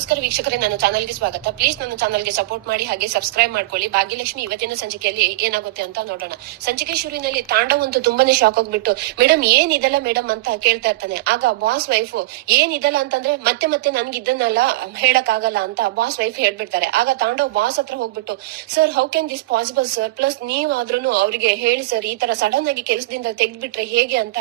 ನಮಸ್ಕಾರ ವೀಕ್ಷಕರೇ, ನನ್ನ ಚಾನಲ್ಗೆ ಸ್ವಾಗತ. ಪ್ಲೀಸ್ ನನ್ನ ಚಾನಲ್ಗೆ ಸಪೋರ್ಟ್ ಮಾಡಿ, ಹಾಗೆ ಸಬ್ಸ್ಕ್ರೈಬ್ ಮಾಡ್ಕೊಳ್ಳಿ. ಭಾಗ್ಯಲಕ್ಷ್ಮಿ ಇವತ್ತಿನ ಸಂಚಿಕೆಯಲ್ಲಿ ಏನಾಗುತ್ತೆ ಅಂತ ನೋಡೋಣ. ಸಂಚಿಕೆ ಶುರುವಿನಲ್ಲಿ ತಾಂಡವ್ ಅಂತೂ ತುಂಬಾನೇ ಶಾಕ್ ಆಗ್ಬಿಟ್ಟು, ಮೇಡಮ್ ಏನಿದಲ್ಲ ಮೇಡಮ್ ಅಂತ ಕೇಳ್ತಾ ಇರ್ತಾನೆ. ಆಗ ಬಾಸ್ ವೈಫ್ ಏನಿದಲ್ಲ ಅಂತಂದ್ರೆ ಮತ್ತೆ ಮತ್ತೆ ನನ್ಗೆ ಇದನ್ನೆಲ್ಲ ಹೇಳಕ್ ಆಗಲ್ಲ ಅಂತ ಬಾಸ್ ವೈಫ್ ಹೇಳ್ಬಿಡ್ತಾರೆ. ಆಗ ತಾಂಡವ್ ಬಾಸ್ ಹತ್ರ ಹೋಗ್ಬಿಟ್ಟು, sir how can this possible sir, please ನೀವಾದ್ರೂ ಅವ್ರಿಗೆ ಹೇಳಿ ಸರ್, ಈ ತರ ಸಡನ್ ಆಗಿ ಕೆಲಸದಿಂದ ತೆಗ್ದ್ಬಿಟ್ರೆ ಹೇಗೆ ಅಂತ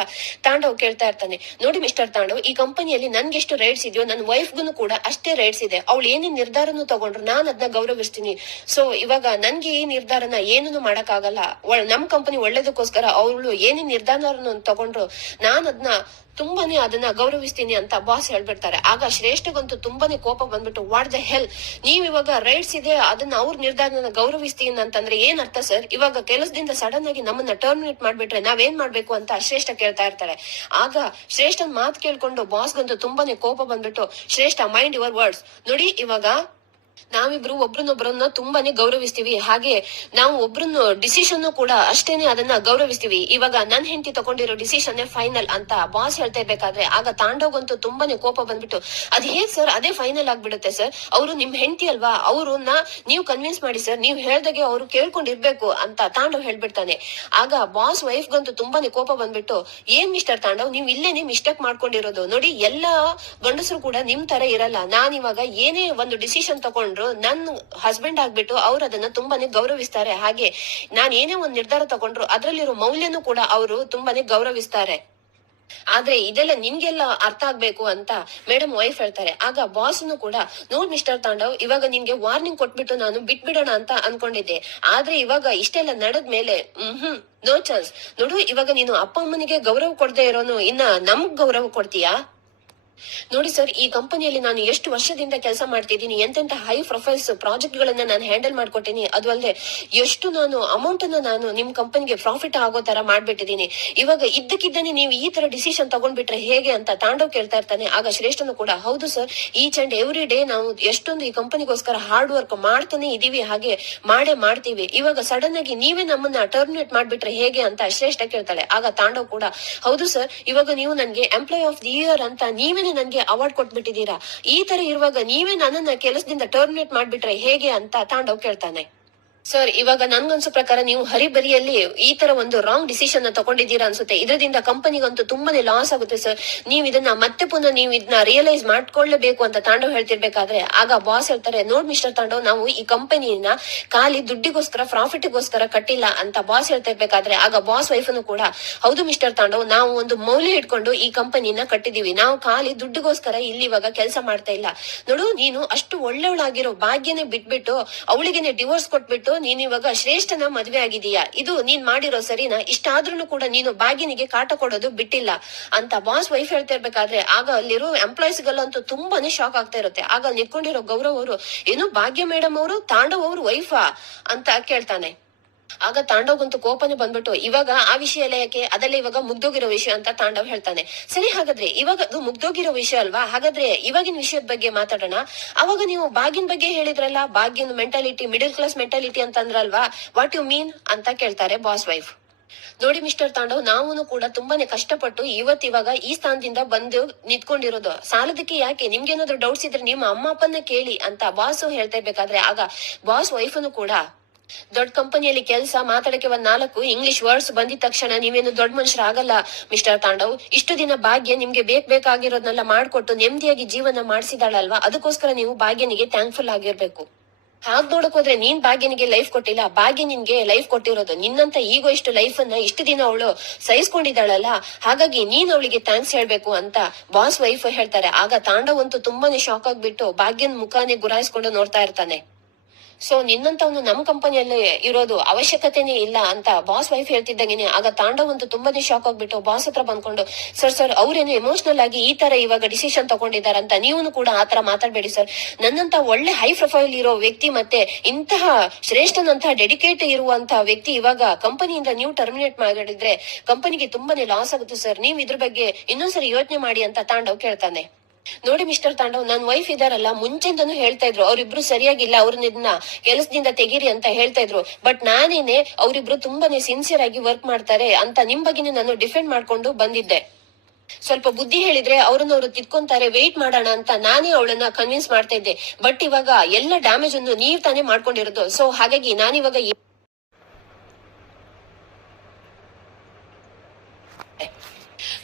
ತಾಂಡವ್ ಕೇಳ್ತಾ ಇರ್ತಾನೆ. ನೋಡಿ ಮಿಸ್ಟರ್ ತಾಂಡವ್, ಈ ಕಂಪನಿಯಲ್ಲಿ ನನ್ಗೆ ಎಷ್ಟು ರೈಟ್ಸ್ ಇದೆಯೋ ನನ್ನ ವೈಫ್ಗೂ ಕೂಡ ಅಷ್ಟೇ ರೈಟ್ಸ್ ಇದೆ. ಅವಳು ಏನೇನ್ ನಿರ್ಧಾರನು ತಗೊಂಡ್ರು ನಾನು ಅದನ್ನ ಗೌರವಿಸ್ತೀನಿ. ಸೊ ಇವಾಗ ನನ್ಗೆ ಈ ನಿರ್ಧಾರನ ಏನನ್ನು ಮಾಡಕ್ ಆಗಲ್ಲ. ನಮ್ ಕಂಪನಿ ಒಳ್ಳೇದಕ್ಕೋಸ್ಕರ ಅವಳು ಏನೇನ್ ನಿರ್ಧಾರನ ತಗೊಂಡ್ರು ನಾನು ಅದನ್ನ ತುಂಬಾನೇ ಅದನ್ನ ಗೌರವಿಸ್ತೀನಿ ಅಂತ ಬಾಸ್ ಹೇಳ್ಬಿಡ್ತಾರೆ. ಆಗ ಶ್ರೇಷ್ಠಗಂತೂ ತುಂಬಾನೇ ಕೋಪ ಬಂದ್ಬಿಟ್ಟು, ವಾಟ್ ದ ಹೆಲ್, ನೀವ್ ಇವಾಗ ರೈಟ್ಸ್ ಇದೆ ಅದನ್ನ ಅವ್ರ ನಿರ್ಧಾರನ ಗೌರವಿಸ್ತೀನಿ ಅಂತಂದ್ರೆ ಏನ್ ಅರ್ಥ ಸರ್? ಇವಾಗ ಕೆಲಸದಿಂದ ಸಡನ್ ಆಗಿ ನಮ್ಮನ್ನ ಟರ್ಮಿನೇಟ್ ಮಾಡ್ಬಿಟ್ರೆ ನಾವೇನ್ ಮಾಡ್ಬೇಕು ಅಂತ ಶ್ರೇಷ್ಠ ಕೇಳ್ತಾ ಇರ್ತಾರೆ. ಆಗ ಶ್ರೇಷ್ಠನ್ ಮಾತು ಕೇಳ್ಕೊಂಡು ಬಾಸ್ಗಂತೂ ತುಂಬಾನೇ ಕೋಪ ಬಂದ್ಬಿಟ್ಟು, ಶ್ರೇಷ್ಠ ಮೈಂಡ್ ಯುವರ್ ವರ್ಡ್ಸ್. ನೋಡಿ, ಇವಾಗ ನಾವಿಬ್ರು ಒಬ್ರನ್ನೊಬ್ರನ್ನ ತುಂಬಾನೇ ಗೌರವಿಸ್ತೀವಿ, ಹಾಗೆ ನಾವು ಒಬ್ರನ್ನ ಡಿಸಿಷನ್ ಕೂಡ ಅಷ್ಟೇನೆ ಅದನ್ನ ಗೌರವಿಸ್ತೀವಿ. ಇವಾಗ ನನ್ ಹೆಂಡತಿ ತಗೊಂಡಿರೋ ಡಿಸಿಷನ್ ಫೈನಲ್ ಅಂತ ಬಾಸ್ ಹೇಳ್ತಾ ಇರ್ಬೇಕಾದ್ರೆ ಆಗ ತಾಂಡವ್ಗಂತೂ ತುಂಬಾನೇ ಕೋಪ ಬಂದ್ಬಿಟ್ಟು, ಅದ್ ಹೇಗ್ ಸರ್ ಅದೇ ಫೈನಲ್ ಆಗ್ಬಿಡುತ್ತೆ ಸರ್? ಅವರು ನಿಮ್ ಹೆಂಡತಿ ಅಲ್ವಾ, ಅವ್ರನ್ನ ನೀವು ಕನ್ವಿನ್ಸ್ ಮಾಡಿ ಸರ್, ನೀವ್ ಹೇಳ್ದಾಗೆ ಅವ್ರು ಕೇಳ್ಕೊಂಡಿರ್ಬೇಕು ಅಂತ ತಾಂಡವ್ ಹೇಳ್ಬಿಡ್ತಾನೆ. ಆಗ ಬಾಸ್ ವೈಫ್ ಗಂತೂ ತುಂಬಾನೇ ಕೋಪ ಬಂದ್ಬಿಟ್ಟು, ಏನ್ ಮಿಸ್ಟರ್ ತಾಂಡವ್, ನೀವ್ ಇಲ್ಲೇನೆ ಮಿಸ್ಟೇಕ್ ಮಾಡ್ಕೊಂಡಿರೋದು. ನೋಡಿ, ಎಲ್ಲಾ ಗಂಡಸರು ಕೂಡ ನಿಮ್ ತರ ಇರಲ್ಲ. ನಾನ್ ಇವಾಗ ಏನೇ ಒಂದು ಡಿಸಿಷನ್ ತಗೊಂಡ್ರು ನನ್ ಹಸ್ಬೆಂಡ್ ಆಗ್ಬಿಟ್ಟು ಅವ್ರು ಅದನ್ನ ತುಂಬಾನೇ ಗೌರವಿಸ್ತಾರೆ. ಹಾಗೆ ನಾನ್ ಏನೇ ಒಂದ್ ನಿರ್ಧಾರ ತಗೊಂಡ್ರು ಅದ್ರಲ್ಲಿರೋ ಮೌಲ್ಯನೂ ಕೂಡ ಅವರು ತುಂಬಾನೇ ಗೌರವಿಸ್ತಾರೆ. ಆದ್ರೆ ಇದೆಲ್ಲ ನಿಮ್ಗೆಲ್ಲ ಅರ್ಥ ಆಗ್ಬೇಕು ಅಂತ ಮೇಡಮ್ ವೈಫ್ ಹೇಳ್ತಾರೆ. ಆಗ ಬಾಸ್ನು ಕೂಡ, ನೋಡ್ ಮಿಸ್ಟರ್ ತಾಂಡವ್, ಇವಾಗ ನಿನ್ಗೆ ವಾರ್ನಿಂಗ್ ಕೊಟ್ಬಿಟ್ಟು ನಾನು ಬಿಟ್ಬಿಡೋಣ ಅಂತ ಅನ್ಕೊಂಡಿದ್ದೆ. ಆದ್ರೆ ಇವಾಗ ಇಷ್ಟೆಲ್ಲ ನಡೆದ್ಮೇಲೆ ನೋ ಚಾನ್ಸ್. ನೋಡು, ಇವಾಗ ನೀನು ಅಪ್ಪ ಅಮ್ಮನಿಗೆ ಗೌರವ ಕೊಡದೆ ಇರೋನು ಇನ್ನ ನಮ್ಗ್ ಗೌರವ ಕೊಡ್ತೀಯಾ? ನೋಡಿ ಸರ್, ಈ ಕಂಪನಿಯಲ್ಲಿ ನಾನು ಎಷ್ಟು ವರ್ಷದಿಂದ ಕೆಲಸ ಮಾಡ್ತಿದ್ದೀನಿ, ಎಂತೆಂತ ಹೈ ಪ್ರೊಫೈಲ್ಸ್ ಪ್ರಾಜೆಕ್ಟ್ ಗಳನ್ನ ನಾನು ಹ್ಯಾಂಡಲ್ ಮಾಡ್ಕೊಟ್ಟಿನಿ. ಅದು ಅಲ್ಲದೆ ಎಷ್ಟು ನಾನು ಅಮೌಂಟ್ ಅನ್ನ ನಾನು ನಿಮ್ ಕಂಪನಿಗೆ ಪ್ರಾಫಿಟ್ ಆಗೋ ತರ ಮಾಡ್ಬಿಟ್ಟಿದೀನಿ. ಇವಾಗ ಇದ್ದಕ್ಕಿದ್ದಾನೆ ನೀವು ಈ ತರ ಡಿಸಿಷನ್ ತಗೊಂಡ್ಬಿಟ್ರೆ ಹೇಗೆ ಅಂತ ತಾಂಡವ್ ಕೇಳ್ತಾ ಇರ್ತಾನೆ. ಆಗ ಶ್ರೇಷ್ಠನು ಕೂಡ, ಹೌದು sir, each and every day ನಾವು ಎಷ್ಟೊಂದು ಈ ಕಂಪನಿಗೋಸ್ಕರ ಹಾರ್ಡ್ ವರ್ಕ್ ಮಾಡ್ತಾನೆ ಇದೀವಿ, ಹಾಗೆ ಮಾಡೇ ಮಾಡ್ತೀವಿ. ಇವಾಗ ಸಡನ್ ಆಗಿ ನೀವೇ ನಮ್ಮನ್ನ ಟರ್ಮಿನೇಟ್ ಮಾಡ್ಬಿಟ್ರೆ ಹೇಗೆ ಅಂತ ಶ್ರೇಷ್ಠ ಕೇಳ್ತಾಳೆ. ಆಗ ತಾಂಡವ್ ಕೂಡ, ಹೌದು ಸರ್, ಇವಾಗ ನೀವು ನನ್ಗೆ ಎಂಪ್ಲಾಯ್ ಆಫ್ ದಿ ಇಯರ್ ಅಂತ ನೀವೇ ನನ್ಗೆ ಅವಾರ್ಡ್ ಕೊಟ್ಬಿಟ್ಟಿದೀರಾ. ಈ ತರ ಇರುವಾಗ ನೀವೇ ನನ್ನನ್ನ ಕೆಲಸದಿಂದ ಟರ್ಮಿನೇಟ್ ಮಾಡ್ಬಿಟ್ರೆ ಹೇಗೆ ಅಂತ ತಾಂಡವ್ ಕೇಳ್ತಾನೆ. ಸರ್, ಇವಾಗ ನನ್ಗನ್ಸೋ ಪ್ರಕಾರ ನೀವು ಹರಿಬರಿಯಲ್ಲಿ ಈ ತರ ಒಂದು ರಾಂಗ್ ಡಿಸಿಷನ್ ತಗೊಂಡಿದ್ದೀರಾ ಅನ್ಸುತ್ತೆ. ಇದರಿಂದ ಕಂಪನಿಗಂತೂ ತುಂಬಾನೇ ಲಾಸ್ ಆಗುತ್ತೆ ಸರ್. ನೀವ್ ಇದನ್ನ ಮತ್ತೆ ಪುನಃ ನೀವು ಇದನ್ನ ರಿಯಲೈಸ್ ಮಾಡ್ಕೊಳ್ಳೇಬೇಕು ಅಂತ ತಾಂಡವ್ ಹೇಳ್ತಿರ್ಬೇಕಾದ್ರೆ ಆಗ ಬಾಸ್ ಹೇಳ್ತಾರೆ, ನೋಡ್ ಮಿಸ್ಟರ್ ತಾಂಡವ್, ನಾವು ಈ ಕಂಪನಿಯನ್ನ ಖಾಲಿ ದುಡ್ಡಿಗೋಸ್ಕರ ಪ್ರಾಫಿಟ್ಗೋಸ್ಕರ ಕಟ್ಟಿಲ್ಲ ಅಂತ ಬಾಸ್ ಹೇಳ್ತಾ ಇರ್ಬೇಕಾದ್ರೆ ಆಗ ಬಾಸ್ ವೈಫ್ನು ಕೂಡ, ಹೌದು ಮಿಸ್ಟರ್ ತಾಂಡವ್, ನಾವು ಒಂದು ಮೌಲ್ಯ ಇಟ್ಕೊಂಡು ಈ ಕಂಪನಿನ ಕಟ್ಟಿದೀವಿ. ನಾವು ಖಾಲಿ ದುಡ್ಡಿಗೋಸ್ಕರ ಇಲ್ಲಿ ಇವಾಗ ಕೆಲಸ ಮಾಡ್ತಾ ಇಲ್ಲ. ನೋಡು, ನೀನು ಅಷ್ಟು ಒಳ್ಳೆಯವಳಾಗಿರೋ ಭಾಗ್ಯನೇ ಬಿಟ್ಬಿಟ್ಟು ಅವಳಿಗೆನೆ ಡಿವೋರ್ಸ್ ಕೊಟ್ಬಿಟ್ಟು ನೀನ್ ಇವಾಗ ಶ್ರೇಷ್ಠನ ಮದ್ವೆ ಆಗಿದೀಯಾ. ಇದು ನೀನ್ ಮಾಡಿರೋ ಸರಿನಾ? ಇಷ್ಟಾದ್ರೂ ಕೂಡ ನೀನು ಭಾಗ್ಯನಿಗೆ ಕಾಟ ಕೊಡೋದು ಬಿಟ್ಟಿಲ್ಲ ಅಂತ ಬಾಸ್ ವೈಫ್ ಹೇಳ್ತಾ ಇರ್ಬೇಕಾದ್ರೆ ಆಗ ಅಲ್ಲಿರೋ ಎಂಪ್ಲಾಯೀಸ್ ಗಳಂತೂ ತುಂಬಾನೇ ಶಾಕ್ ಆಗ್ತಾ ಇರುತ್ತೆ. ಆಗ ನಿಂತ್ಕೊಂಡಿರೋ ಗೌರವ್ ಅವರು, ಏನು ಭಾಗ್ಯ ಮೇಡಮ್ ಅವರು ತಾಂಡವ್ ಅವ್ರ ವೈಫಾ ಅಂತ ಕೇಳ್ತಾನೆ. ಆಗ ತಾಂಡವ್ಗಂತೂ ಕೋಪನೆ ಬಂದ್ಬಿಟ್ಟು, ಇವಾಗ ಆ ವಿಷಯ ಎಲ್ಲ ಯಾಕೆ, ಅದೆಲ್ಲ ಇವಾಗ ಮುಗ್ದೋಗಿರೋ ವಿಷಯ ಅಂತ ತಾಂಡವ್ ಹೇಳ್ತಾನೆ. ಸರಿ, ಹಾಗಾದ್ರೆ ಇವಾಗ ಅದು ಮುಗ್ದೋಗಿರೋ ವಿಷಯ ಅಲ್ವಾ, ಹಾಗಾದ್ರೆ ಇವಾಗಿನ ವಿಷಯದ ಬಗ್ಗೆ ಮಾತಾಡೋಣ. ಅವಾಗ ನೀವು ಭಾಗ್ಯನ್ ಬಗ್ಗೆ ಹೇಳಿದ್ರಲ್ಲ, ಭಾಗ್ಯನ್ ಮೆಂಟಾಲಿಟಿ ಮಿಡಲ್ ಕ್ಲಾಸ್ ಮೆಂಟಾಲಿಟಿ ಅಂತ ಅಂದ್ರಲ್ವಾ, ವಾಟ್ ಯು ಮೀನ್ ಅಂತ ಕೇಳ್ತಾರೆ ಬಾಸ್ ವೈಫ್. ನೋಡಿ ಮಿಸ್ಟರ್ ತಾಂಡವ್, ನಾವು ಕೂಡ ತುಂಬಾನೇ ಕಷ್ಟಪಟ್ಟು ಇವತ್ತಿವಾಗ ಈ ಸ್ಥಾನದಿಂದ ಬಂದು ನಿಂತ್ಕೊಂಡಿರೋದು. ಸಾಲದಕ್ಕೆ ಯಾಕೆ? ನಿಮ್ಗೇನಾದ್ರು ಡೌಟ್ಸ್ ಇದ್ರೆ ನಿಮ್ಮ ಅಮ್ಮ ಅಪ್ಪನ್ನ ಕೇಳಿ ಅಂತ ಬಾಸ್ ಹೇಳ್ತಾ ಇರ್ಬೇಕಾದ್ರೆ ಆಗ ಬಾಸ್ ವೈಫ್ನು ಕೂಡ, ದೊಡ್ಡ ಕಂಪನಿಯಲ್ಲಿ ಕೆಲಸ ಮಾತಾಡಕ್ಕೆ ಒಂದ್ 4 ಇಂಗ್ಲಿಷ್ ವರ್ಡ್ಸ್ ಬಂದಿದ ತಕ್ಷಣ ನೀವೇನು ದೊಡ್ಡ ಮನುಷ್ಯರ ಆಗಲ್ಲ ಮಿಸ್ಟರ್ ತಾಂಡವ್. ಇಷ್ಟು ದಿನ ಭಾಗ್ಯ ನಿಮ್ಗೆ ಬೇಕಾಗಿರೋದನ್ನೆಲ್ಲ ಮಾಡ್ಕೊಟ್ಟು ನೆಮ್ಮದಿಯಾಗಿ ಜೀವನ ಮಾಡಿಸಿದಾಳಲ್ವಾ, ಅದಕ್ಕೋಸ್ಕರ ನೀವು ಭಾಗ್ಯನಿಗೆ ಥ್ಯಾಂಕ್ಫುಲ್ ಆಗಿರ್ಬೇಕು. ಹಾಗ್ ನೋಡಕ್ ಹೋದ್ರೆ ನೀನ್ ಭಾಗ್ಯನಿಗೆ ಲೈಫ್ ಕೊಟ್ಟಿಲ್ಲ, ಭಾಗ್ಯ ನಿನ್ಗೆ ಲೈಫ್ ಕೊಟ್ಟಿರೋದು. ನಿನ್ನಂತ ಈಗೋ ಇಷ್ಟು ಲೈಫ್ ಅನ್ನ ಇಷ್ಟು ದಿನ ಅವಳು ಸಹಿಸ್ಕೊಂಡಿದ್ದಾಳಲ್ಲ, ಹಾಗಾಗಿ ನೀನ್ ಅವಳಿಗೆ ಥ್ಯಾಂಕ್ಸ್ ಹೇಳ್ಬೇಕು ಅಂತ ಬಾಸ್ ವೈಫ್ ಹೇಳ್ತಾರೆ. ಆಗ ತಾಂಡವ್ ಅಂತೂ ತುಂಬಾನೇ ಶಾಕ್ ಆಗ್ಬಿಟ್ಟು ಭಾಗ್ಯನ್ ಮುಖಾನೇ ಗುರಾಯಿಸ್ಕೊಂಡು ನೋಡ್ತಾ ಇರ್ತಾನೆ. ಸೊ ನಿನ್ನಂತವನು ನಮ್ ಕಂಪನಿಯಲ್ಲಿ ಇರೋದು ಅವಶ್ಯಕತೆನೇ ಇಲ್ಲ ಅಂತ ಬಾಸ್ ವೈಫ್ ಹೇಳ್ತಿದ್ದಂಗೆನೆ ಆಗ ತಾಂಡವ್ ಅಂತೂ ತುಂಬಾನೇ ಶಾಕ್ ಆಗ್ಬಿಟ್ಟು ಬಾಸ್ ಹತ್ರ ಬಂದ್ಕೊಂಡು, ಸರ್ ಅವ್ರೇನು ಎಮೋಷನಲ್ ಆಗಿ ಈ ತರ ಇವಾಗ ಡಿಸಿಷನ್ ತಗೊಂಡಿದಾರಂತ ನೀವು ಕೂಡ ಆತರ ಮಾತಾಡ್ಬೇಡಿ ಸರ್. ನನ್ನಂತ ಒಳ್ಳೆ ಹೈ ಪ್ರೊಫೈಲ್ ಇರೋ ವ್ಯಕ್ತಿ ಮತ್ತೆ ಇಂತಹ ಶ್ರೇಷ್ಠನಂತಹ ಡೆಡಿಕೇಟ್ ಇರುವಂತಹ ವ್ಯಕ್ತಿ ಇವಾಗ ಕಂಪನಿಯಿಂದ ನೀವು ಟರ್ಮಿನೇಟ್ ಮಾಡಿದ್ರೆ ಕಂಪನಿಗೆ ತುಂಬಾನೇ ಲಾಸ್ ಆಗುತ್ತೆ ಸರ್. ನೀವ್ ಇದ್ರ ಬಗ್ಗೆ ಇನ್ನೊಂದ್ಸರಿ ಯೋಚನೆ ಮಾಡಿ ಅಂತ ತಾಂಡವ್ ಕೇಳ್ತಾನೆ. ನೋಡಿ ಮಿಸ್ಟರ್ ತಾಂಡವ್, ನನ್ ವೈಫ್ ಇದಾರಲ್ಲ, ಮುಂಚೆಂದನು ಹೇಳ್ತಾ ಇದ್ರು ಅವ್ರಿಬ್ರು ಸರಿಯಾಗಿಲ್ಲ, ಅವ್ರನ್ನ ಕೆಲಸದಿಂದ ತೆಗೀರಿ ಅಂತ ಹೇಳ್ತಾ ಇದ್ರು. ಬಟ್ ನಾನೇನೆ ಅವ್ರಿಬ್ರು ತುಂಬಾನೇ ಸಿನ್ಸಿಯರ್ ಆಗಿ ವರ್ಕ್ ಮಾಡ್ತಾರೆ ಅಂತ ನಿಮ್ ಬಗ್ಗೆನೇ ನಾನು ಡಿಫೆಂಡ್ ಮಾಡ್ಕೊಂಡು ಬಂದಿದ್ದೆ. ಸ್ವಲ್ಪ ಬುದ್ಧಿ ಹೇಳಿದ್ರೆ ಅವ್ರು ತಿದ್ಕೊಂತಾರೆ, ವೇಟ್ ಮಾಡೋಣ ಅಂತ ನಾನೇ ಅವಳನ್ನ ಕನ್ವಿನ್ಸ್ ಮಾಡ್ತಾ ಇದ್ದೆ. ಬಟ್ ಇವಾಗ ಎಲ್ಲ ಡ್ಯಾಮೇಜ್ ಅನ್ನು ನೀವ್ ತಾನೇ ಮಾಡ್ಕೊಂಡಿರೋದು. ಸೊ ಹಾಗಾಗಿ ನಾನಿವಾಗ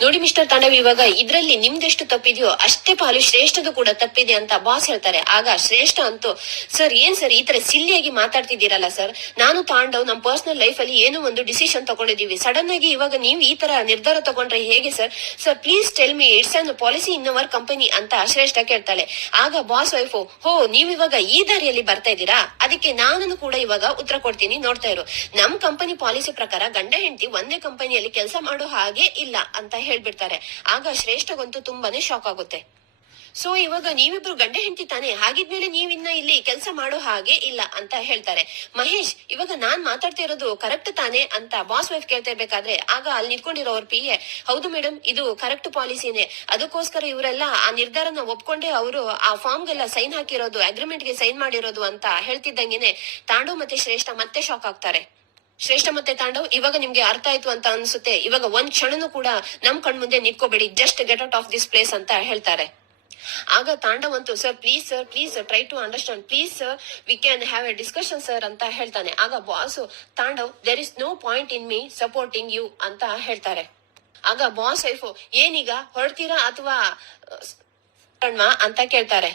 ನೋಡಿ ಮಿಸ್ಟರ್ ತಾಂಡವ್, ಇವಾಗ ಇದ್ರಲ್ಲಿ ನಿಮ್ದೆಷ್ಟು ತಪ್ಪಿದೆಯೋ ಅಷ್ಟೇ ಪಾಲು ಶ್ರೇಷ್ಠದು ಕೂಡ ತಪ್ಪಿದೆ ಅಂತ ಬಾಸ್ ಹೇಳ್ತಾರೆ. ಆಗ ಶ್ರೇಷ್ಠ ಅಂತೂ, ಸರ್ ಏನ್ ಸರ್ ಈ ತರ ಸಿಲ್ಲಿಯಾಗಿ ಮಾತಾಡ್ತಿದ್ದೀರಲ್ಲ ಸರ್, ನಾನು ತಾಂಡವ್ ನಮ್ ಪರ್ಸನಲ್ ಲೈಫ್ ಅಲ್ಲಿ ಏನೋ ಒಂದು ಡಿಸಿಷನ್ ತಗೊಂಡಿದೀವಿ, ಸಡನ್ ಆಗಿ ಇವಾಗ ನೀವು ಈ ತರ ನಿರ್ಧಾರ ತಗೊಂಡ್ರೆ ಹೇಗೆ sir? Sir please tell me, it's an policy in our company ಅಂತ ಶ್ರೇಷ್ಠ ಕೇಳ್ತಾಳೆ. ಆಗ ಬಾಸ್ ವೈಫು, ಹೋ ನೀವ್ ಇವಾಗ ಈ ದಾರಿಯಲ್ಲಿ ಬರ್ತಾ ಇದ್ದೀರಾ, ಅದಕ್ಕೆ ನಾನು ಕೂಡ ಇವಾಗ ಉತ್ತರ ಕೊಡ್ತೀನಿ, ನೋಡ್ತಾ ಇರು. ನಮ್ ಕಂಪನಿ ಪಾಲಿಸಿ ಪ್ರಕಾರ ಗಂಡ ಹೆಂಡತಿ ಒಂದೇ ಕಂಪನಿಯಲ್ಲಿ ಕೆಲಸ ಮಾಡೋ ಹಾಗೆ ಇಲ್ಲ ಅಂತ ಹೇಳ್ಬಿಡ್ತಾರೆ. ಆಗ ಶ್ರೇಷ್ಠಗಂತೂ ತುಂಬಾನೇ ಶಾಕ್ ಆಗುತ್ತೆ. ಸೊ ಇವಾಗ ನೀವಿಬ್ರು ಗಂಡ ಹೆಂಡತಿ ತಾನೆ, ಹಾಗಿದ್ಮೇಲೆ ನೀವಿನ್ನ ಇಲ್ಲಿ ಕೆಲಸ ಮಾಡೋ ಹಾಗೆ ಇಲ್ಲ ಅಂತ ಹೇಳ್ತಾರೆ. ಮಹೇಶ್, ಇವಾಗ ನಾನ್ ಮಾತಾಡ್ತಾ ಇರೋದು ಕರೆಕ್ಟ್ ತಾನೆ ಅಂತ ಬಾಸ್ ವೈಫ್ ಕೇಳ್ತಾ ಇರ್ಬೇಕಾದ್ರೆ ಆಗ ಅಲ್ಲಿ ನಿಂತ್ಕೊಂಡಿರೋ ಅವ್ರ PA, ಹೌದು ಮೇಡಮ್ ಇದು ಕರೆಕ್ಟ್ ಪಾಲಿಸಿನೇ, ಅದಕ್ಕೋಸ್ಕರ ಇವರೆಲ್ಲ ಆ ನಿರ್ಧಾರನ ಒಪ್ಕೊಂಡೆ ಅವರು ಆ ಫಾರ್ಮ್ ಗೆಲ್ಲ ಸೈನ್ ಹಾಕಿರೋದು, ಅಗ್ರಿಮೆಂಟ್ ಗೆ ಸೈನ್ ಮಾಡಿರೋದು ಅಂತ ಹೇಳ್ತಿದ್ದಂಗೆನೆ ತಾಂಡವ್ ಮತ್ತೆ ಶ್ರೇಷ್ಠ ಮತ್ತೆ ಶಾಕ್ ಆಗ್ತಾರೆ. ಶ್ರೇಷ್ಠ ಮತ್ತೆ ತಾಂಡವ್, ಇವಾಗ ನಿಮ್ಗೆ ಅರ್ಥ ಆಯ್ತು ಅಂತ ಅನ್ಸುತ್ತೆ, ಇವಾಗ ಒಂದ್ ಕ್ಷಣನೂ ಕೂಡ ನಮ್ ಕಣ್ಮುಂದೆ ನಿಂತ್ಕೋಬೇಡಿ, just get out of this place ಅಂತ ಹೇಳ್ತಾರೆ. ಆಗ ತಾಂಡವ್ ಅಂತೂ, sir please try to understand, please sir we can have a discussion sir ಅಂತ ಹೇಳ್ತಾನೆ. ಆಗ boss, Tandav there is no point in me supporting you ಅಂತ ಹೇಳ್ತಾರೆ. ಆಗ ಬಾಸ್ ವೈಫು, ಏನೀಗ ಹೊರಡ್ತೀರಾ ಅಥವಾ ಅಂತ ಕೇಳ್ತಾರೆ.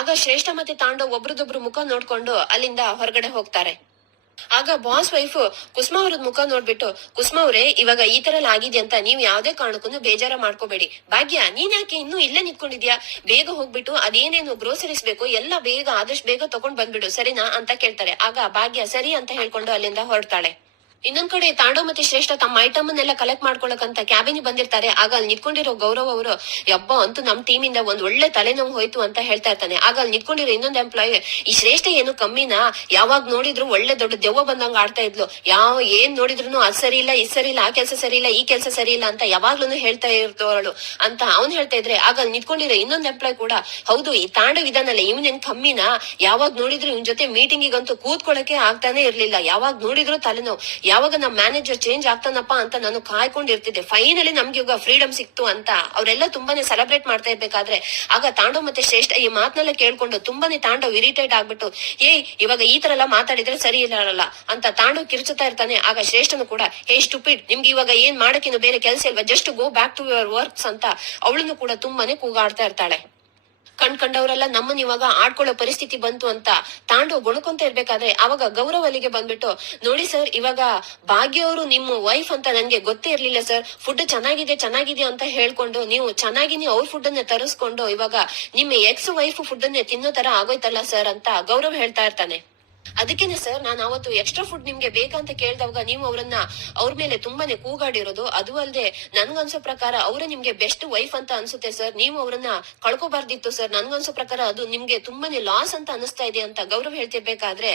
ಆಗ ಶ್ರೇಷ್ಠ ಮತ್ತೆ ತಾಂಡವ್ ಒಬ್ರದೊಬ್ರು ಮುಖ ನೋಡ್ಕೊಂಡು ಅಲ್ಲಿಂದ ಹೊರಗಡೆ ಹೋಗ್ತಾರೆ. ಆಗ ಬಾಸ್ ವೈಫ್ ಕುಸುಮಾ ಅವ್ರದ್ ಮುಖ ನೋಡ್ಬಿಟ್ಟು, ಕುಸುಮಾ ಅವ್ರೆ ಇವಾಗ ಈ ತರ ಆಗಿದೆ ಅಂತ ನೀವ್ ಯಾವ್ದೇ ಕಾರಣಕ್ಕೂ ಬೇಜಾರ ಮಾಡ್ಕೋಬೇಡಿ. ಭಾಗ್ಯ, ನೀನ್ ಯಾಕೆ ಇನ್ನೂ ಇಲ್ಲೇ ನಿಂತ್ಕೊಂಡಿದ್ಯಾ, ಬೇಗ ಹೋಗ್ಬಿಟ್ಟು ಅದೇನೇನು ಗ್ರೋಸರೀಸ್ ಬೇಕು ಎಲ್ಲ ಬೇಗ ಆದಷ್ಟು ಬೇಗ ತಗೊಂಡ್ ಬಂದ್ಬಿಡು ಸರಿನಾ ಅಂತ ಕೇಳ್ತಾರೆ. ಆಗ ಭಾಗ್ಯ ಸರಿ ಅಂತ ಹೇಳ್ಕೊಂಡು ಅಲ್ಲಿಂದ ಹೊರಡ್ತಾಳೆ. ಇನ್ನೊಂದ್ ಕಡೆ ತಾಂಡವ್ ಮತ್ತೆ ಶ್ರೇಷ್ಠ ತಮ್ಮ ಐಟಮ್ ಅನ್ನೆಲ್ಲ ಕಲೆಕ್ಟ್ ಮಾಡ್ಕೊಳಕಂತ ಕ್ಯಾಬಿನ್ ಬಂದಿರ್ತಾರೆ. ಆಗ ಅಲ್ಲಿ ನಿಂತ್ಕೊಂಡಿರೋ ಗೌರವ್ ಅವರು, ಯಬ್ಬ ಅಂತೂ ನಮ್ ಟೀಮ್ ಇಂದ ಒಂದ್ ಒಳ್ಳೆ ತಲೆನೋವು ಹೋಯ್ತು ಅಂತ ಹೇಳ್ತಾ ಇರ್ತಾನೆ. ಆಗ ಅಲ್ಲಿ ನಿಂತ್ಕೊಂಡಿರೋ ಇನ್ನೊಂದ್ ಎಂಪ್ಲಾಯ್, ಈ ಶ್ರೇಷ್ಠ ಏನು ಕಮ್ಮಿನಾ, ಯಾವಾಗ ನೋಡಿದ್ರು ಒಳ್ಳೆ ದೊಡ್ಡ ದೆವ್ವ ಬಂದಂಗ ಆಡ್ತಾ ಇದ್ಲು, ಏನ್ ನೋಡಿದ್ರು ಅದ್ ಸರಿ ಇಲ್ಲ ಇದ್ ಸರಿ ಇಲ್ಲ, ಆ ಕೆಲ್ಸ ಸರಿ ಇಲ್ಲ ಈ ಕೆಲ್ಸ ಸರಿ ಇಲ್ಲ ಅಂತ ಯಾವಾಗ್ಲೂ ಹೇಳ್ತಾ ಇರ್ತವಳು ಅಂತ ಅವ್ನ್ ಹೇಳ್ತಾ ಇದ್ರೆ, ಆಗ ಅಲ್ಲಿ ನಿಂತ್ಕೊಂಡಿರೋ ಇನ್ನೊಂದ್ ಎಂಪ್ಲಾಯ್ ಕೂಡ, ಹೌದು ಈ ತಾಂಡವ್ ಇದಾನಲ್ಲ ಇವ್ನೇನ್ ಕಮ್ಮಿನಾ, ಯಾವಾಗ ನೋಡಿದ್ರು ಇವ್ನ ಜೊತೆ ಮೀಟಿಂಗಿಗಂತೂ ಕೂತ್ಕೊಳ್ಳಕ್ಕೆ ಆಗ್ತಾನೆ ಇರ್ಲಿಲ್ಲ, ಯಾವಾಗ ನೋಡಿದ್ರು ತಲೆನೋವು, ಯಾವಾಗ ನಮ್ ಮ್ಯಾನೇಜರ್ ಚೇಂಜ್ ಆಗ್ತಾನಪ್ಪ ಅಂತ ನಾನು ಕಾಯ್ಕೊಂಡಿರ್ತಿದ್ದೆ, ಫೈನಲಿ ನಮ್ಗೆ ಇವಾಗ ಫ್ರೀಡಮ್ ಸಿಕ್ತು ಅಂತ ಅವರೆಲ್ಲ ತುಂಬಾನೇ ಸೆಲೆಬ್ರೇಟ್ ಮಾಡ್ತಾ ಇರ್ಬೇಕಾದ್ರೆ ಆಗ ತಾಂಡವ್ ಮತ್ತೆ ಶ್ರೇಷ್ಠ ಈ ಮಾತನೆಲ್ಲ ಕೇಳ್ಕೊಂಡು ತುಂಬಾನೇ ತಾಂಡವ್ ಇರಿಟೇಟ್ ಆಗ್ಬಿಟ್ಟು, ಇವಾಗ ಈ ತರ ಎಲ್ಲ ಮಾತಾಡಿದ್ರೆ ಸರಿ ಇರಲ್ಲ ಅಂತ ತಾಂಡವ್ ಕಿರ್ಚುತ್ತಾ ಇರ್ತಾನೆ. ಆಗ ಶ್ರೇಷ್ಠನು ಕೂಡ, ಸ್ಟುಪಿಡ್, ನಿಮ್ಗೆ ಇವಾಗ ಏನ್ ಮಾಡಕ್ಕಿನ್ನು ಬೇರೆ ಕೆಲಸ ಇಲ್ವಾ, just go back to your works ಅಂತ ಅವಳನ್ನು ಕೂಡ ತುಂಬಾನೇ ಕೂಗಾಡ್ತಾ ಇರ್ತಾಳೆ. ಕಂಡವರೆಲ್ಲ ನಮ್ಮನ್ನ ಇವಾಗ ಆಡ್ಕೊಳ್ಳೋ ಪರಿಸ್ಥಿತಿ ಬಂತು ಅಂತ ತಾಂಡವ್ ಗೊಣಕೊಂತ ಇರ್ಬೇಕಾದ್ರೆ ಅವಾಗ ಗೌರವ್ ಅಲ್ಲಿಗೆ ಬಂದ್ಬಿಟ್ಟು, ನೋಡಿ ಸರ್ ಇವಾಗ ಭಾಗ್ಯ ಅವರು ನಿಮ್ಮ ವೈಫ್ ಅಂತ ನನ್ಗೆ ಗೊತ್ತೇ ಇರ್ಲಿಲ್ಲ ಸರ್, ಫುಡ್ ಚೆನ್ನಾಗಿದೆ ಅಂತ ಹೇಳ್ಕೊಂಡು ನೀವು ಚೆನ್ನಾಗಿ ಅವ್ರ ಫುಡ್ ಅನ್ನೇ ತರಿಸ್ಕೊಂಡು ಇವಾಗ ನಿಮ್ಮ ಎಕ್ಸ್ ವೈಫ್ ಫುಡ್ ಅನ್ನೇ ತಿನ್ನೋ ತರ ಆಗೋಯ್ತಲ್ಲ ಸರ್ ಅಂತ ಗೌರವ್ ಹೇಳ್ತಾ ಇರ್ತಾನೆ. ಅದಕ್ಕೇನೆ ಸರ್ ನಾನು ಅವತ್ತು ಎಕ್ಸ್ಟ್ರಾ ಫುಡ್ ನಿಮ್ಗೆ ಬೇಕಂತ ಕೇಳ್ದವಾಗ ನೀವು ಅವ್ರ ಮೇಲೆ ತುಂಬಾನೇ ಕೂಗಾಡಿರೋದು, ಅದು ಅಲ್ಲದೆ ನನ್ಗನ್ಸೋ ಪ್ರಕಾರ ಅವ್ರೆ ನಿಮ್ಗೆ ಬೆಸ್ಟ್ ವೈಫ್ ಅಂತ ಅನ್ಸುತ್ತೆ ಸರ್, ನೀವು ಅವ್ರನ್ನ ಕಳ್ಕೋಬಾರ್ದಿತ್ತು ಸರ್, ನನ್ಗನ್ಸೋ ಪ್ರಕಾರ ಅದು ನಿಮ್ಗೆ ತುಂಬಾನೇ ಲಾಸ್ ಅಂತ ಅನಿಸ್ತಾ ಇದೆ ಅಂತ ಗೌರವ್ ಹೇಳ್ತಿರ್ಬೇಕಾದ್ರೆ,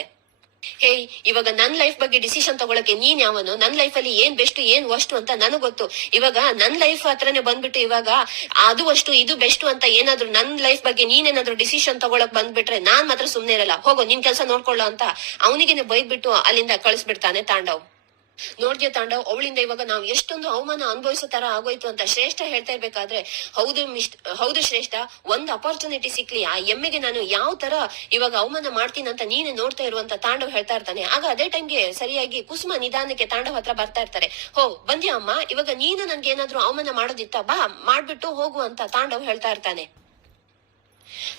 ಇವಾಗ ನನ್ ಲೈಫ್ ಬಗ್ಗೆ ಡಿಸಿಷನ್ ತಗೊಳಕ್ಕೆ ನೀನ್ ಯಾವನು, ನನ್ ಲೈಫ್ ಅಲ್ಲಿ ಏನ್ ಬೆಸ್ಟ್ ಏನ್ ವರ್ಸ್ಟ್ ಅಂತ ನನಗ್ ಗೊತ್ತು, ಇವಾಗ ನನ್ ಲೈಫ್ ಹತ್ರನೇ ಬಂದ್ಬಿಟ್ಟು ಇವಾಗ ಅದು ಅಷ್ಟು ಇದು ಬೆಸ್ಟ್ ಅಂತ ಏನಾದ್ರು ನನ್ ಲೈಫ್ ಬಗ್ಗೆ ನೀನೇನಾದ್ರು ಡಿಸಿಷನ್ ತಗೊಳಕ್ ಬಂದ್ಬಿಟ್ರೆ ನಾನ್ ಮಾತ್ರ ಸುಮ್ನೆ ಇರಲ್ಲ, ಹೋಗೋ ನಿನ್ ಕೆಲ್ಸ ನೋಡ್ಕೊಳ್ಳೋ ಅಂತ ಅವನಿಗೇನೆ ಬೈದ್ಬಿಟ್ಟು ಅಲ್ಲಿಂದ ಕಳಿಸ್ಬಿಡ್ತಾನೆ ತಾಂಡವ್. ನೋಡ್ದೆ ತಾಂಡವ್, ಅವಳಿಂದ ಇವಾಗ ನಾವ್ ಎಷ್ಟೊಂದು ಅವಮಾನ ಅನುಭವಿಸೋ ತರ ಆಗೋಯ್ತು ಅಂತ ಶ್ರೇಷ್ಠ ಹೇಳ್ತಾ ಇರ್ಬೇಕಾದ್ರೆ, ಹೌದು ಶ್ರೇಷ್ಠ, ಒಂದ್ ಅಪರ್ಚುನಿಟಿ ಸಿಕ್ಲಿ ಆ ಎಮ್ಮೆಗೆ ನಾನು ಯಾವ ತರ ಇವಾಗ ಅವಮಾನ ಮಾಡ್ತೀನಿ ಅಂತ ನೀನೆ ನೋಡ್ತಾ ಇರುವಂತ ತಾಂಡವ್ ಹೇಳ್ತಾ ಇರ್ತಾನೆ. ಆಗ ಅದೇ ಟೈಮ್ಗೆ ಸರಿಯಾಗಿ ಕುಸುಮ ನಿಧಾನಕ್ಕೆ ತಾಂಡವ್ ಹತ್ರ ಬರ್ತಾ ಇರ್ತಾರೆ. ಬಂದ್ಯಾ ಅಮ್ಮ, ಇವಾಗ ನೀನು ನನ್ಗೆ ಏನಾದ್ರು ಅವಮಾನ ಮಾಡೋದಿತ್ತ, ಬಾ ಮಾಡ್ಬಿಟ್ಟು ಹೋಗು ಅಂತ ತಾಂಡವ್ ಹೇಳ್ತಾ ಇರ್ತಾನೆ.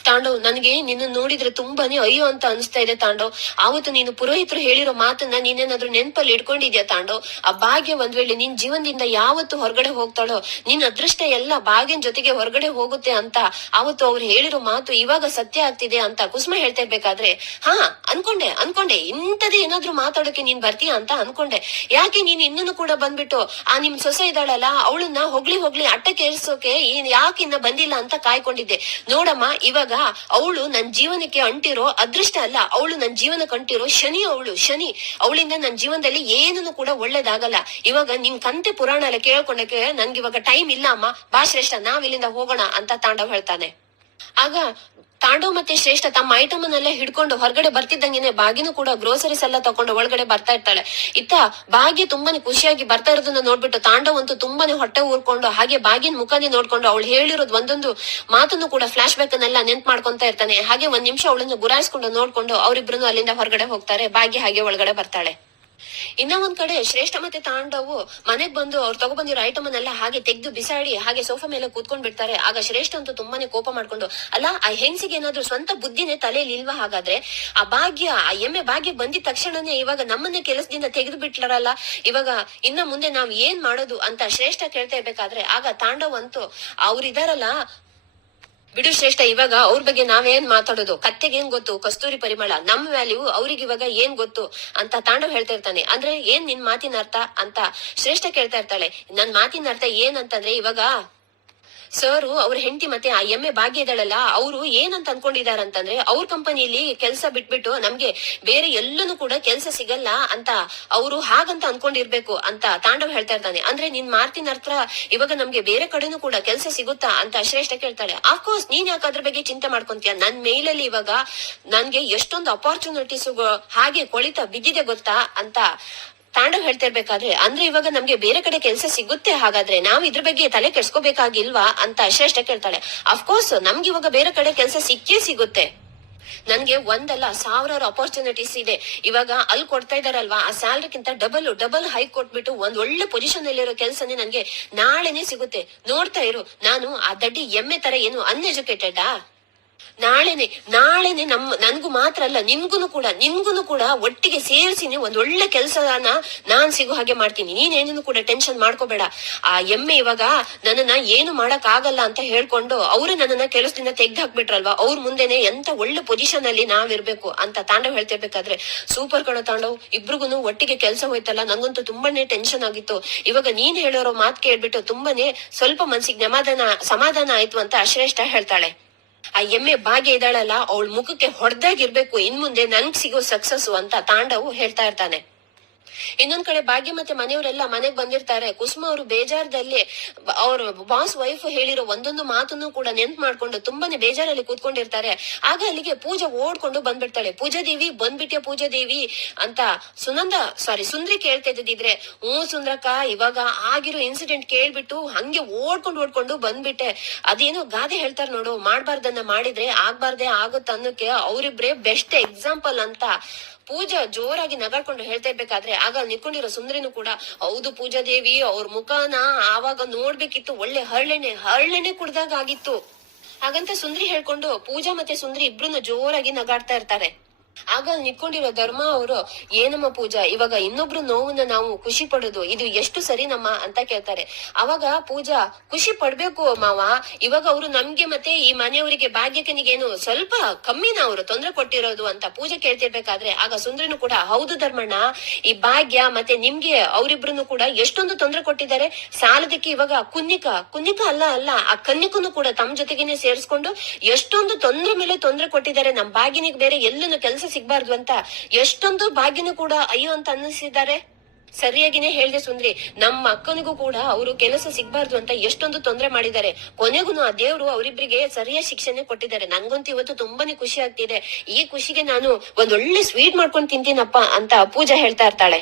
ತಾಂಡವ್, ನನಗೆ ನಿನ್ನ ನೋಡಿದ್ರೆ ತುಂಬಾನೇ ಅಯ್ಯೋ ಅಂತ ಅನಿಸ್ತಾ ಇದೆ ತಾಂಡವ್, ಆವತ್ತು ನೀನು ಪುರೋಹಿತರು ಹೇಳಿರೋ ಮಾತನ್ನ ನೀನೇನಾದ್ರೂ ನೆನ್ಪಲ್ಲಿ ಇಟ್ಕೊಂಡಿದ್ಯಾ ತಾಂಡವ್, ಆ ಭಾಗ್ಯ ಒಂದ್ ವೇಳೆ ನಿನ್ ಜೀವನದಿಂದ ಯಾವತ್ತು ಹೊರಗಡೆ ಹೋಗ್ತಾಳೋ ನಿನ್ ಅದೃಷ್ಟ ಎಲ್ಲ ಭಾಗ್ಯನ್ ಜೊತೆಗೆ ಹೊರಗಡೆ ಹೋಗುತ್ತೆ ಅಂತ ಆವತ್ತು ಅವ್ರು ಹೇಳಿರೋ ಮಾತು ಇವಾಗ ಸತ್ಯ ಆಗ್ತಿದೆ ಅಂತ ಕುಸುಮ ಹೇಳ್ತಾ ಇರ್ಬೇಕಾದ್ರೆ, ಅನ್ಕೊಂಡೆ ಇಂಥದೇ ಏನಾದ್ರು ಮಾತಾಡೋಕೆ ನೀನ್ ಬರ್ತೀಯ ಅಂತ ಅನ್ಕೊಂಡೆ, ಯಾಕೆ ನೀನ್ ಇನ್ನೂ ಕೂಡ ಬಂದ್ಬಿಟ್ಟು ಆ ನಿಮ್ ಸೊಸೆ ಇದ್ದಾಳಲ್ಲ ಅವಳನ್ನ ಹೊಗ್ಲಿ ಅಟ್ಟಕ್ಕೆ ಏರ್ಸೋಕೆ ಯಾಕೆ ಇನ್ನ ಬಂದಿಲ್ಲ ಅಂತ ಕಾಯ್ಕೊಂಡಿದ್ದೆ. ನೋಡಮ್ಮ, ಇವಾಗ ಅವಳು ನನ್ ಜೀವನಕ್ಕೆ ಅಂಟಿರೋ ಅದೃಷ್ಟ ಅಲ್ಲ, ಅವಳು ನನ್ ಜೀವನಕ್ಕೆ ಅಂಟಿರೋ ಶನಿ, ಅವಳಿಂದ ನನ್ ಜೀವನದಲ್ಲಿ ಏನನ್ನು ಕೂಡ ಒಳ್ಳೇದಾಗಲ್ಲ. ಇವಾಗ ನಿನ್ ಕಂತೆ ಪುರಾಣ ಎಲ್ಲ ಕೇಳ್ಕೊಂಡಕ್ಕೆ ನನ್ಗೆ ಇವಾಗ ಟೈಮ್ ಇಲ್ಲ ಅಮ್ಮ, ಬಾ ಶ್ರೇಷ್ಠ ನಾವ್ ಇಲ್ಲಿಂದ ಹೋಗೋಣ ಅಂತ ತಾಂಡವ್ ಹೇಳ್ತಾನೆ. ಆಗ ತಾಂಡವ್ ಮತ್ತೆ ಶ್ರೇಷ್ಠ ತಮ್ಮ ಐಟಮ್ ಅನ್ನೆಲ್ಲ ಹಿಡ್ಕೊಂಡು ಹೊರಗಡೆ ಬರ್ತಿದ್ದಂಗೆನೆ ಭಾಗ್ಯನು ಕೂಡ ಗ್ರೋಸರೀಸ್ ಎಲ್ಲ ತಕೊಂಡು ಒಳಗಡೆ ಬರ್ತಾ ಇರ್ತಾಳೆ. ಇತ್ತ ಭಾಗ್ಯ ತುಂಬಾನೇ ಖುಷಿಯಾಗಿ ಬರ್ತಾ ಇರೋದನ್ನ ನೋಡ್ಬಿಟ್ಟು ತಾಂಡವ್ ಅಂತೂ ತುಂಬಾನೇ ಹೊಟ್ಟೆ ಊರ್ಕೊಂಡು ಹಾಗೆ ಭಾಗ್ಯನ ಮುಖನೇ ನೋಡ್ಕೊಂಡು ಅವಳು ಹೇಳಿರೋದು ಒಂದೊಂದು ಮಾತನ್ನು ಕೂಡ ಫ್ಲಾಶ್ ಬ್ಯಾಕ್ ಅನ್ನೆಲ್ಲ ನೆನ್ಪ್ ಮಾಡ್ಕೊಂತಾ ಇರ್ತಾನೆ. ಹಾಗೆ ಒಂದ್ ನಿಮಿಷ ಅವಳನ್ನು ಗುರಾಯಿಸ್ಕೊಂಡು ನೋಡ್ಕೊಂಡು ಅವರಿಬ್ರು ಅಲ್ಲಿಂದ ಹೊರಗಡೆ ಹೋಗ್ತಾರೆ. ಭಾಗ್ಯ ಹಾಗೆ ಒಳಗಡೆ ಬರ್ತಾಳೆ. ಇನ್ನ ಒಂದ್ ಕಡೆ ಶ್ರೇಷ್ಠ ಮತ್ತೆ ತಾಂಡವು ಮನೆಗ್ ಬಂದು ಅವ್ರು ತಗೊಬಂದಿರೋ ಐಟಮ್ ಅನ್ನೆಲ್ಲ ಹಾಗೆ ತೆಗೆದು ಬಿಸಾಡಿ ಹಾಗೆ ಸೋಫಾ ಮೇಲೆ ಕೂತ್ಕೊಂಡ್ ಬಿಡ್ತಾರೆ. ಆಗ ಶ್ರೇಷ್ಠ ಅಂತೂ ತುಂಬಾನೇ ಕೋಪ ಮಾಡ್ಕೊಂಡು, ಅಲ್ಲ ಆ ಹೆಂಗ್ಸಿಗೆ ಏನಾದ್ರು ಸ್ವಂತ ಬುದ್ಧಿನೇ ತಲೆಯಲ್ಲಿ ಇಲ್ವಾ? ಹಾಗಾದ್ರೆ ಆ ಭಾಗ್ಯ ಆ ಎಮ್ಮೆ ಭಾಗ್ಯ ಬಂದಿದ ತಕ್ಷಣನೇ ಇವಾಗ ನಮ್ಮನ್ನೇ ಕೆಲಸದಿಂದ ತೆಗೆದು ಬಿಟ್ಲಾರಲ್ಲ, ಇವಾಗ ಇನ್ನ ಮುಂದೆ ನಾವ್ ಏನ್ ಮಾಡೋದು ಅಂತ ಶ್ರೇಷ್ಠ ಕೇಳ್ತಾ ಇರ್ಬೇಕಾದ್ರೆ ಆಗ ತಾಂಡವ್ ಅಂತೂ ಅವ್ರಿದಾರಲ್ಲ, ಬಿಡು ಶ್ರೇಷ್ಠ, ಇವಾಗ ಅವ್ರ ಬಗ್ಗೆ ನಾವೇನ್ ಮಾತಾಡೋದು, ಕತ್ತೆಗೆ ಏನ್ ಗೊತ್ತು ಕಸ್ತೂರಿ ಪರಿಮಳ, ನಮ್ ವ್ಯಾಲ್ಯೂ ಅವ್ರಿಗೆ ಇವಾಗ ಏನ್ ಗೊತ್ತು ಅಂತ ತಾಂಡವ್ ಹೇಳ್ತಾ ಇರ್ತಾನೆ. ಅಂದ್ರೆ ಏನ್ ನಿನ್ ಮಾತಿನ ಅರ್ಥ ಅಂತ ಶ್ರೇಷ್ಠ ಕೇಳ್ತಾ ಇರ್ತಾಳೆ. ನನ್ ಮಾತಿನ ಅರ್ಥ ಏನಂತಂದ್ರೆ ಇವಾಗ ಸರ್ ಅವ್ರ ಹೆಂಡತಿ ಮತ್ತೆ ಆ ಎಮ್ಮೆ ಭಾಗ್ಯ ಇದ್ದಾಳಲ್ಲ, ಅವ್ರು ಏನಂತ ಅನ್ಕೊಂಡಿದಾರಂತಂದ್ರೆ ಅವ್ರ ಕಂಪನಿಯಲ್ಲಿ ಕೆಲಸ ಬಿಟ್ಬಿಟ್ಟು ನಮ್ಗೆ ಬೇರೆ ಎಲ್ಲನೂ ಕೂಡ ಕೆಲಸ ಸಿಗಲ್ಲ ಅಂತ ಅವ್ರು ಹಾಗಂತ ಅನ್ಕೊಂಡಿರ್ಬೇಕು ಅಂತ ತಾಂಡವ್ ಹೇಳ್ತಾ ಇರ್ತಾನೆ. ಅಂದ್ರೆ ನಿನ್ ಮಾತಿನ ಅರ್ಥ ಇವಾಗ ನಮ್ಗೆ ಬೇರೆ ಕಡೆನೂ ಕೂಡ ಕೆಲಸ ಸಿಗುತ್ತಾ ಅಂತ ಶ್ರೇಷ್ಠ ಕೇಳ್ತಾಳೆ. ಆಫ್ಕೋರ್ಸ್ ನೀನ್ ಯಾಕೆ ಅದ್ರ ಬಗ್ಗೆ ಚಿಂತೆ ಮಾಡ್ಕೊಂತೀಯ, ನನ್ ಮೇಲಲ್ಲಿ ಇವಾಗ ನನ್ಗೆ ಎಷ್ಟೊಂದು ಅಪಾರ್ಚುನಿಟೀಸ್ ಹಾಗೆ ಕೊಳಿತ ಬಿದ್ದಿದೆ ಗೊತ್ತಾ ಅಂತ ತಾಂಡವ್ ಹೇಳ್ತಿರ್ಬೇಕಾದ್ರೆ, ಅಂದ್ರೆ ಇವಾಗ ನಮ್ಗೆ ಬೇರೆ ಕಡೆ ಕೆಲಸ ಸಿಗುತ್ತೆ, ಹಾಗಾದ್ರೆ ನಾವ್ ಇದ್ರ ಬಗ್ಗೆ ತಲೆ ಕೆಡ್ಸ್ಕೋಬೇಕಾಗಿಲ್ವಾ ಅಂತ ಶ್ರೇಷ್ಠ ಕೇಳ್ತಾಳೆ. ಅಫ್ಕೋರ್ಸ್ ನಮ್ಗೆ ಇವಾಗ ಬೇರೆ ಕಡೆ ಕೆಲಸ ಸಿಕ್ಕೇ ಸಿಗುತ್ತೆ, ನನ್ಗೆ ಒಂದಲ್ಲ ಸಾವಿರಾರು ಅಪಾರ್ಚುನಿಟೀಸ್ ಇದೆ. ಇವಾಗ ಅಲ್ಲಿ ಕೊಡ್ತಾ ಇದಾರಲ್ವಾ ಆ ಸ್ಯಾಲ್ರಿಗಿಂತ ಡಬಲ್ ಹೈಕ್ ಕೊಟ್ಬಿಟ್ಟು ಒಂದ್ ಒಳ್ಳೆ ಪೊಸಿಷನ್ ಅಲ್ಲಿರೋ ಕೆಲ್ಸನೇ ನನ್ಗೆ ನಾಳೆನೆ ಸಿಗುತ್ತೆ. ನೋಡ್ತಾ ಇರು, ನಾನು ಆ ದಡ್ಡಿ ಎಮ್ಮೆ ತರ ಏನು ಅನ್ಎಜುಕೇಟೆಡಾ? ನಾಳೆನೆ ನನ್ಗೂ ಮಾತ್ರ ಅಲ್ಲ ನಿನ್ಗುನು ಕೂಡ ಒಟ್ಟಿಗೆ ಸೇರಿಸಿನಿ ಒಂದ್ ಒಳ್ಳೆ ಕೆಲ್ಸನ ನಾನ್ ಸಿಗೋ ಹಾಗೆ ಮಾಡ್ತೀನಿ. ನೀನೇನು ಕೂಡ ಟೆನ್ಷನ್ ಮಾಡ್ಕೋಬೇಡ. ಆ ಎಮ್ಮೆ ಇವಾಗ ನನ್ನನ್ನ ಏನು ಮಾಡಕ್ ಆಗಲ್ಲ ಅಂತ ಹೇಳ್ಕೊಂಡು ಅವ್ರು ನನ್ನನ್ನ ಕೆಲಸದಿಂದ ತೆಗ್ದು ಹಾಕ್ಬಿಟ್ರಲ್ವಾ, ಅವ್ರ ಮುಂದೆನೆ ಎಂತ ಒಳ್ಳೆ ಪೊಸಿಷನ್ ಅಲ್ಲಿ ನಾವಿರ್ಬೇಕು ಅಂತ ತಾಂಡವ್ ಹೇಳ್ತಿರ್ಬೇಕಾದ್ರೆ, ಸೂಪರ್ ಕಣೋ ತಾಂಡವ್, ಇಬ್ರಿಗೂನು ಒಟ್ಟಿಗೆ ಕೆಲ್ಸ ಹೋಯ್ತಲ್ಲ, ನಂಗಂತೂ ತುಂಬಾನೇ ಟೆನ್ಷನ್ ಆಗಿತ್ತು. ಇವಾಗ ನೀನ್ ಹೇಳೋರೋ ಮಾತ್ ಕೇಳ್ಬಿಟ್ಟು ತುಂಬಾನೇ ಸ್ವಲ್ಪ ಮನ್ಸಿಗೆ ಸಮಾಧಾನ ಆಯ್ತು ಅಂತ ಶ್ರೇಷ್ಠ ಹೇಳ್ತಾಳೆ. ಆ ಎಮ್ಮೆ ಭಾಗ್ಯ ಇದ್ದಾಳಲ್ಲ, ಅವಳ ಮುಖಕ್ಕೆ ಹೊಡೆದಾಗಿರ್ಬೇಕು ಇನ್ ಮುಂದೆ ನನ್ಗ್ ಸಿಗೋ ಸಕ್ಸಸ್ ಅಂತ ತಾಂಡವು ಹೇಳ್ತಾ ಇರ್ತಾನೆ. ಇನ್ನೊಂದ್ ಕಡೆ ಭಾಗ್ಯ ಮತ್ತೆ ಮನೆಯವರೆಲ್ಲ ಮನೆಗ್ ಬಂದಿರ್ತಾರೆ. ಕುಸುಮ ಅವರು ಬೇಜಾರದಲ್ಲಿ ಅವ್ರ ಬಾಸ್ ವೈಫ್ ಹೇಳಿರೋ ಒಂದೊಂದು ಮಾತನ್ನು ಕೂಡ ನೆನ್ಪ್ ಮಾಡ್ಕೊಂಡು ತುಂಬಾನೇ ಬೇಜಾರಲ್ಲಿ ಕೂತ್ಕೊಂಡಿರ್ತಾರೆ. ಆಗ ಅಲ್ಲಿಗೆ ಪೂಜಾ ಓಡ್ಕೊಂಡು ಬಂದ್ಬಿಡ್ತಾಳೆ. ಪೂಜಾದೇವಿ ಬಂದ್ಬಿಟ್ಟೆ ಪೂಜಾದೇವಿ ಅಂತ ಸುಂದ್ರಿ ಕೇಳ್ತಾ ಇದ್ದಿದ್ರೆ, ಸುಂದ್ರಕ್ಕ ಇವಾಗ ಆಗಿರೋ ಇನ್ಸಿಡೆಂಟ್ ಕೇಳ್ಬಿಟ್ಟು ಹಂಗೆ ಓಡ್ಕೊಂಡು ಬಂದ್ಬಿಟ್ಟೆ. ಅದೇನೋ ಗಾದೆ ಹೇಳ್ತಾರ ನೋಡು, ಮಾಡ್ಬಾರ್ದನ್ನ ಮಾಡಿದ್ರೆ ಆಗ್ಬಾರ್ದೆ ಆಗುತ್ತೆ ಅನ್ನೋಕೆ ಅವರಿಬ್ರೆ ಬೆಸ್ಟ್ ಎಕ್ಸಾಂಪಲ್ ಅಂತ ಪೂಜಾ ಜೋರಾಗಿ ನಗಾಡ್ಕೊಂಡು ಹೇಳ್ತಾ ಇರ್ಬೇಕಾದ್ರೆ ಆಗ ನಿಂತ್ಕೊಂಡಿರೋ ಸುಂದ್ರಿನೂ ಕೂಡ, ಹೌದು ಪೂಜಾದೇವಿ, ಅವ್ರ ಮುಖನ ಆವಾಗ ನೋಡ್ಬೇಕಿತ್ತು, ಒಳ್ಳೆ ಹರಳೆಣ್ಣೆ ಕುಡ್ದಾಗ ಆಗಿತ್ತು ಹಾಗಂತ ಸುಂದ್ರಿ ಹೇಳ್ಕೊಂಡು ಪೂಜಾ ಮತ್ತೆ ಸುಂದ್ರಿ ಇಬ್ರು ಜೋರಾಗಿ ನಗಾಡ್ತಾ ಇರ್ತಾರೆ. ಆಗ ನಿಂತ್ಕೊಂಡಿರೋ ಧರ್ಮ ಅವರು, ಏನಮ್ಮ ಪೂಜಾ, ಇವಾಗ ಇನ್ನೊಬ್ರು ನೋವನ್ನ ನಾವು ಖುಷಿ ಪಡೋದು ಇದು ಎಷ್ಟು ಸರಿ ನಮ್ಮ ಅಂತ ಕೇಳ್ತಾರೆ. ಅವಾಗ ಪೂಜಾ, ಖುಷಿ ಪಡ್ಬೇಕು ಮಾವ, ಇವಾಗ ಅವರು ನಮ್ಗೆ ಮತ್ತೆ ಈ ಮನೆಯವರಿಗೆ ಭಾಗ್ಯಕನಿಗೇನು ಸ್ವಲ್ಪ ಕಮ್ಮಿನ ಅವರು ತೊಂದ್ರೆ ಕೊಟ್ಟಿರೋದು ಅಂತ ಪೂಜೆ ಕೇಳ್ತಿರ್ಬೇಕಾದ್ರೆ ಆಗ ಸುಂದ್ರಿನೂ ಕೂಡ, ಹೌದು ಧರ್ಮಣ್ಣ, ಈ ಭಾಗ್ಯ ಮತ್ತೆ ನಿಮ್ಗೆ ಅವರಿಬ್ರು ಕೂಡ ಎಷ್ಟೊಂದು ತೊಂದ್ರೆ ಕೊಟ್ಟಿದ್ದಾರೆ. ಸಾಲದಕ್ಕೆ ಇವಾಗ ಕುನ್ನಿಕ ಅಲ್ಲ ಆ ಕನ್ನಿಕನು ಕೂಡ ತಮ್ಮ ಜೊತೆಗೇನೆ ಸೇರಿಸ್ಕೊಂಡು ಎಷ್ಟೊಂದು ತೊಂದ್ರೆ ಮೇಲೆ ತೊಂದ್ರೆ ಕೊಟ್ಟಿದ್ದಾರೆ. ನಮ್ ಭಾಗ್ಯನಿಗೆ ಬೇರೆ ಎಲ್ಲೂ ಕೆಲಸ ಸಿಗ್ಬಾರ್ದು ಅಂತ ಎಷ್ಟೊಂದು ಭಾಗ್ಯನೂ ಕೂಡ ಅಯ್ಯೋ ಅಂತ ಅನ್ನಿಸಿದ್ದಾರೆ. ಸರಿಯಾಗಿನೇ ಹೇಳ್ದೆ ಸುಂದ್ರಿ, ನಮ್ಮ ಅಕ್ಕನಿಗೂ ಕೂಡ ಅವರು ಕೆಲಸ ಸಿಗ್ಬಾರ್ದು ಅಂತ ಎಷ್ಟೊಂದು ತೊಂದ್ರೆ ಮಾಡಿದ್ದಾರೆ. ಕೊನೆಗೂ ಆ ದೇವ್ರು ಅವರಿಬ್ರಿಗೆ ಸರಿಯಾದ ಶಿಕ್ಷೆನೆ ಕೊಟ್ಟಿದ್ದಾರೆ. ನನ್ಗಂತೂ ಇವತ್ತು ತುಂಬಾನೇ ಖುಷಿ ಆಗ್ತಿದೆ. ಈ ಖುಷಿಗೆ ನಾನು ಒಂದೊಳ್ಳೆ ಸ್ವೀಟ್ ಮಾಡ್ಕೊಂಡು ತಿಂತೀನಪ್ಪ ಅಂತ ಪೂಜಾ ಹೇಳ್ತಾ ಇರ್ತಾಳೆ.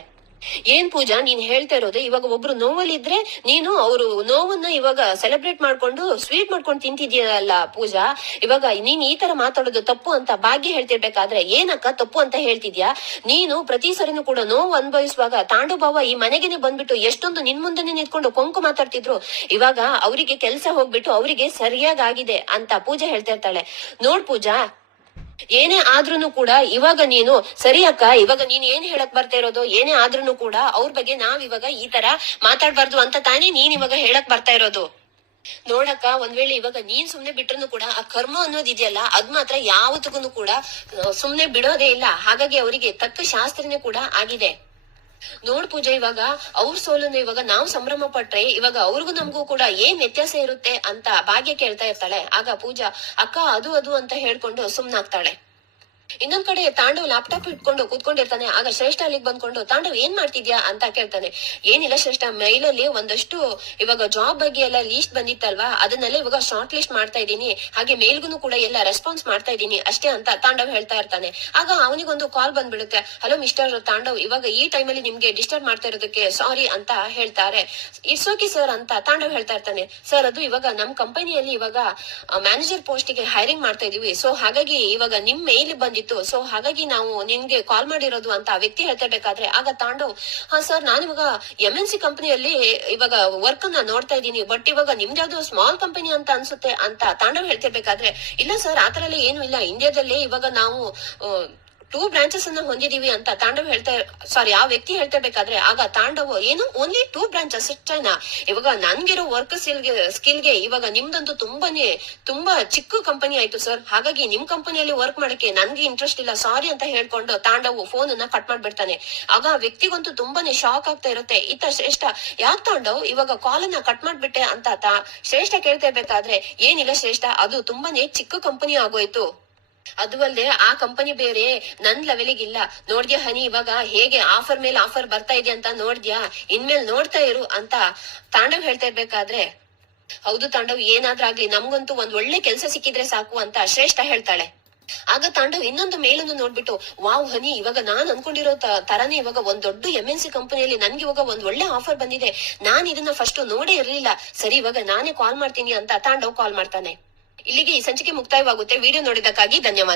ಏನ್ ಪೂಜಾ ನೀನ್ ಹೇಳ್ತಾ ಇರೋದು, ಇವಾಗ ಒಬ್ರು ನೋವಲ್ಲಿದ್ರೆ ನೀನು ಅವರು ನೋವನ್ನ ಇವಾಗ ಸೆಲೆಬ್ರೇಟ್ ಮಾಡ್ಕೊಂಡು ಸ್ವೀಟ್ ಮಾಡ್ಕೊಂಡು ತಿಂತಿದ್ಯಲ್ಲ ಪೂಜಾ, ಇವಾಗ ನೀನ್ ಈ ತರ ಮಾತಾಡೋದು ತಪ್ಪು ಅಂತ ಭಾಗ್ಯ ಹೇಳ್ತಿರ್ಬೇಕಾದ್ರೆ, ಏನಕ್ಕ ತಪ್ಪು ಅಂತ ಹೇಳ್ತಿದ್ಯಾ ನೀನು? ಪ್ರತಿ ಸರಿನೂ ಕೂಡ ನೋವು ಅನುಭವಿಸುವಾಗ ತಾಂಡು ಬಾವ ಈ ಮನೆಗೆನೆ ಬಂದ್ಬಿಟ್ಟು ಎಷ್ಟೊಂದು ನಿನ್ ಮುಂದೆನೆ ನಿಂತ್ಕೊಂಡು ಕೊಂಕು ಮಾತಾಡ್ತಿದ್ರು. ಇವಾಗ ಅವರಿಗೆ ಕೆಲ್ಸ ಹೋಗ್ಬಿಟ್ಟು ಅವರಿಗೆ ಸರಿಯಾಗಿದೆ ಅಂತ ಪೂಜಾ ಹೇಳ್ತಾ ಇರ್ತಾಳೆ. ನೋಡ್ ಪೂಜಾ, ಏನೇ ಆದ್ರೂನು ಕೂಡ ಇವಾಗ ನೀನು ಸರಿ ಅಕ್ಕ, ಇವಾಗ ನೀನ್ ಏನ್ ಹೇಳಕ್ ಬರ್ತಾ ಇರೋದು, ಏನೇ ಆದ್ರೂನು ಕೂಡ ಅವ್ರ ಬಗ್ಗೆ ನಾವ್ ಇವಾಗ ಈ ತರ ಮಾತಾಡ್ಬಾರ್ದು ಅಂತ ತಾನೇ ನೀನ್ ಇವಾಗ ಹೇಳಕ್ ಬರ್ತಾ ಇರೋದು. ನೋಡಕ್ಕ, ಒಂದ್ ವೇಳೆ ಇವಾಗ ನೀನ್ ಸುಮ್ನೆ ಬಿಟ್ರು ಕೂಡ ಆ ಕರ್ಮ ಅನ್ನೋದಿದೆಯಲ್ಲ ಅದ್ ಮಾತ್ರ ಯಾವತ್ತಿಗೂ ಕೂಡ ಸುಮ್ನೆ ಬಿಡೋದೇ ಇಲ್ಲ. ಹಾಗಾಗಿ ಅವರಿಗೆ ತಕ್ಕ ಶಾಸ್ತ್ರನೇ ಕೂಡ ಆಗಿದೆ. ನೋಡ್ ಪೂಜಾ, ಇವಾಗ ಅವ್ರ ಸೋಲನ್ನು ಇವಾಗ ನಾವು ಸಂಭ್ರಮ ಪಟ್ರೆ ಇವಾಗ ಅವ್ರಿಗೂ ನಮಗೂ ಕೂಡ ಏನ್ ವ್ಯತ್ಯಾಸ ಇರುತ್ತೆ ಅಂತ ಭಾಗ್ಯ ಕೇಳ್ತಾ ಇರ್ತಾಳೆ. ಆಗ ಪೂಜಾ, ಅಕ್ಕ ಅದು ಅಂತ ಹೇಳ್ಕೊಂಡು ಸುಮ್ನಾಗ್ತಾಳೆ. ಇನ್ನೊಂದ್ ಕಡೆ ತಾಂಡವ್ ಲ್ಯಾಪ್ಟಾಪ್ ಇಟ್ಕೊಂಡು ಕೂತ್ಕೊಂಡಿರ್ತಾನೆ. ಆಗ ಶ್ರೇಷ್ಠ ಅಲ್ಲಿಗೆ ಬಂದ್ಕೊಂಡು ತಾಂಡವ್ ಏನ್ ಮಾಡ್ತಿದ್ಯಾ ಅಂತ ಕೇಳ್ತಾನೆ. ಏನಿಲ್ಲ ಶ್ರೇಷ್ಠ, ಮೈಲಲ್ಲಿ ಒಂದಷ್ಟು ಇವಾಗ ಜಾಬ್ ಬಗ್ಗೆ ಎಲ್ಲ ಲೀಸ್ಟ್ ಬಂದಿತ್ತಲ್ವಾ, ಅದನ್ನೆಲ್ಲ ಇವಾಗ ಶಾರ್ಟ್ ಲಿಸ್ಟ್ ಮಾಡ್ತಾ ಇದ್ದೀನಿ, ಹಾಗೆ ಮೇಲ್ಗುನು ಕೂಡ ಎಲ್ಲ ರೆಸ್ಪಾನ್ಸ್ ಮಾಡ್ತಾ ಇದ್ದೀನಿ ಅಷ್ಟೇ ಅಂತ ತಾಂಡವ್ ಹೇಳ್ತಾ ಇರ್ತಾನೆ. ಆಗ ಅವನಿಗೊಂದು ಕಾಲ್ ಬಂದ್ಬಿಡುತ್ತೆ. ಹಲೋ ಮಿಸ್ಟರ್ ತಾಂಡವ್, ಇವಾಗ ಈ ಟೈಮಲ್ಲಿ ನಿಮ್ಗೆ ಡಿಸ್ಟರ್ಬ್ ಮಾಡ್ತಾ ಇರೋದಕ್ಕೆ ಸಾರಿ ಅಂತ ಹೇಳ್ತಾರೆ. ಇಟ್ಸ್ ಓಕೆ ಸರ್ ಅಂತ ತಾಂಡವ್ ಹೇಳ್ತಾ ಇರ್ತಾನೆ. ಸರ್, ಅದು ಇವಾಗ ನಮ್ ಕಂಪನಿಯಲ್ಲಿ ಇವಾಗ ಮ್ಯಾನೇಜರ್ ಪೋಸ್ಟ್ ಗೆ ಹೈರಿಂಗ್ ಮಾಡ್ತಾ ಇದೀವಿ, ಸೊ ಹಾಗಾಗಿ ಇವಾಗ ನಿಮ್ ಮೇಲ್ ಬಂದಿತ್ತು, ಸೊ ಹಾಗಾಗಿ ನಾವು ನಿಮ್ಗೆ ಕಾಲ್ ಮಾಡಿರೋದು ಅಂತ ಆ ವ್ಯಕ್ತಿ ಹೇಳ್ತಿರ್ಬೇಕಾದ್ರೆ ಆಗ ತಾಂಡವ್, ಹಾ ಸರ್, ನಾನಿವಾಗ MNC ಕಂಪನಿಯಲ್ಲಿ ಇವಾಗ ವರ್ಕ್ ಅನ್ನ ನೋಡ್ತಾ ಇದ್ದೀನಿ, ಬಟ್ ಇವಾಗ ನಿಮ್ದು ಯಾವ್ದು ಸ್ಮಾಲ್ ಕಂಪನಿ ಅಂತ ಅನ್ಸುತ್ತೆ ಅಂತ ತಾಂಡವ್ ಹೇಳ್ತಿರ್ಬೇಕಾದ್ರೆ, ಇಲ್ಲ ಸರ್, ಆತರ ಎಲ್ಲ ಏನು ಇಲ್ಲ, ಇಂಡಿಯಾದಲ್ಲಿ ಇವಾಗ ನಾವು 2 ಬ್ರಾಂಚಸ್ ಅನ್ನ ಹೊಂದಿದೀವಿ ಅಂತ ತಾಂಡವ್ ಆ ವ್ಯಕ್ತಿ ಹೇಳ್ತಿರ್ಬೇಕಾದ್ರೆ ಆಗ ತಾಂಡವ್, ಏನು ಓನ್ಲಿ 2 ಬ್ರಾಂಚಸ್ ಅಷ್ಟೇನಾ, ಇವಾಗ ನನ್ಗಿರೋ ವರ್ಕ್ ಸ್ಕಿಲ್ಗೆ ಇವಾಗ ನಿಮ್ದಂತೂ ತುಂಬಾ ಚಿಕ್ಕ ಕಂಪನಿ ಆಯ್ತು ಸರ್, ಹಾಗಾಗಿ ನಿಮ್ ಕಂಪನಿಯಲ್ಲಿ ವರ್ಕ್ ಮಾಡಕ್ಕೆ ನನ್ಗೆ ಇಂಟ್ರೆಸ್ಟ್ ಇಲ್ಲ, ಸಾರಿ ಅಂತ ಹೇಳ್ಕೊಂಡು ತಾಂಡವ್ ಫೋನ್ ಅನ್ನ ಕಟ್ ಮಾಡ್ಬಿಡ್ತಾನೆ. ಆಗ ಆ ವ್ಯಕ್ತಿಗಂತೂ ತುಂಬಾನೇ ಶಾಕ್ ಆಗ್ತಾ ಇರುತ್ತೆ. ಇತ್ತ ಶ್ರೇಷ್ಠ, ಯಾಕ್ ತಾಂಡವ್ ಇವಾಗ ಕಾಲ್ ಅನ್ನ ಕಟ್ ಮಾಡ್ಬಿಟ್ಟೆ ಅಂತ ಶ್ರೇಷ್ಠ ಕೇಳ್ತಾ ಇರ್ಬೇಕಾದ್ರೆ, ಏನಿಲ್ಲ ಶ್ರೇಷ್ಠ, ಅದು ತುಂಬಾನೇ ಚಿಕ್ಕ ಕಂಪನಿ ಆಗೋಯ್ತು, ಅದು ಅಲ್ಲದೆ ಆ ಕಂಪನಿ ಬೇರೆ ನನ್ ಲೆವೆಲಿಗೆ ಇಲ್ಲ, ನೋಡ್ದ್ಯಾ ಹನಿ, ಇವಾಗ ಹೇಗೆ ಆಫರ್ ಮೇಲೆ ಆಫರ್ ಬರ್ತಾ ಇದೆ ಅಂತ ನೋಡ್ದ್ಯಾ, ಇನ್ಮೇಲ್ ನೋಡ್ತಾ ಇರು ಅಂತ ತಾಂಡವ್ ಹೇಳ್ತಾ ಇರ್ಬೇಕಾದ್ರೆ, ಹೌದು ತಾಂಡವ್, ಏನಾದ್ರಾಗ್ಲಿ ನಮ್ಗಂತೂ ಒಂದ್ ಒಳ್ಳೆ ಕೆಲ್ಸ ಸಿಕ್ಕಿದ್ರೆ ಸಾಕು ಅಂತ ಶ್ರೇಷ್ಠ ಹೇಳ್ತಾಳೆ. ಆಗ ತಾಂಡವ್ ಇನ್ನೊಂದು ಮೇಲನ್ನು ನೋಡ್ಬಿಟ್ಟು, ವಾವ್ ಹನಿ, ಇವಾಗ ನಾನ್ ಅನ್ಕೊಂಡಿರೋ ತರಾನೇ ಇವಾಗ ಒಂದ್ ದೊಡ್ಡ MNC ಕಂಪನಿಯಲ್ಲಿ ನನ್ಗೆ ಇವಾಗ ಒಂದ್ ಒಳ್ಳೆ ಆಫರ್ ಬಂದಿದೆ, ನಾನ್ ಇದನ್ನ ಫಸ್ಟ್ ನೋಡೇ ಇರ್ಲಿಲ್ಲ, ಸರಿ ಇವಾಗ ನಾನೇ ಕಾಲ್ ಮಾಡ್ತೀನಿ ಅಂತ ತಾಂಡವ್ ಕಾಲ್ ಮಾಡ್ತಾನೆ. ಇಲ್ಲಿಗೆ ಈ ಸಂಚಿಕೆ ಮುಕ್ತಾಯವಾಗುತ್ತೆ. ವಿಡಿಯೋ ನೋಡಿದ್ದಕ್ಕಾಗಿ ಧನ್ಯವಾದ.